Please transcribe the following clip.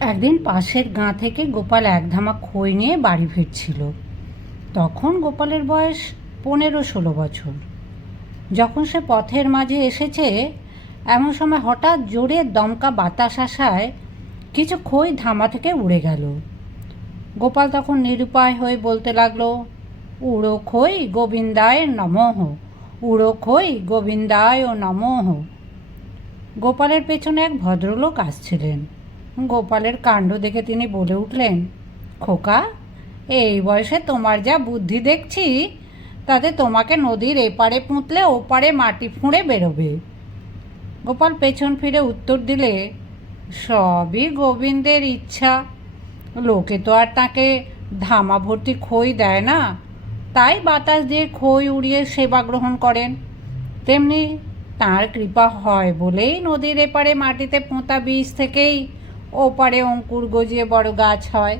একদিন পাশের গাঁ থেকে গোপাল এক ধামা খই নিয়ে বাড়ি ফিরছিল। তখন গোপালের বয়স পনেরো ষোলো বছর। যখন সে পথের মাঝে এসেছে, এমন সময় হঠাৎ জোরে দমকা বাতাস আসায় কিছু খই ধামা থেকে উড়ে গেল। গোপাল তখন নিরুপায় হয়ে বলতে লাগল, উড়ো খই গোবিন্দায় নমঃ, উড়ো খই গোবিন্দায় ও নমঃ। গোপালের পেছনে এক ভদ্রলোক আসছিলেন। গোপালের কাণ্ড দেখে তিনি বলে উঠলেন, খোকা, এই বয়সে তোমার যা বুদ্ধি দেখছি, তাতে তোমাকে নদীর এপারে পুঁতলে ওপারে মাটি ফুঁড়ে বেরোবে। গোপাল পেছন ফিরে উত্তর দিলে, সবই গোবিন্দের ইচ্ছা। লোকে তো আর তাকে ধামা ভর্তি খই দেয় না, তাই বাতাস দিয়ে খই উড়িয়ে সেবা গ্রহণ করেন। তেমনি তার কৃপা হয় বলেই নদীর এপারে মাটিতে পোঁতা বীজ থেকেই ওপারে অঙ্কুর গজিয়ে বড় গাছ হয়।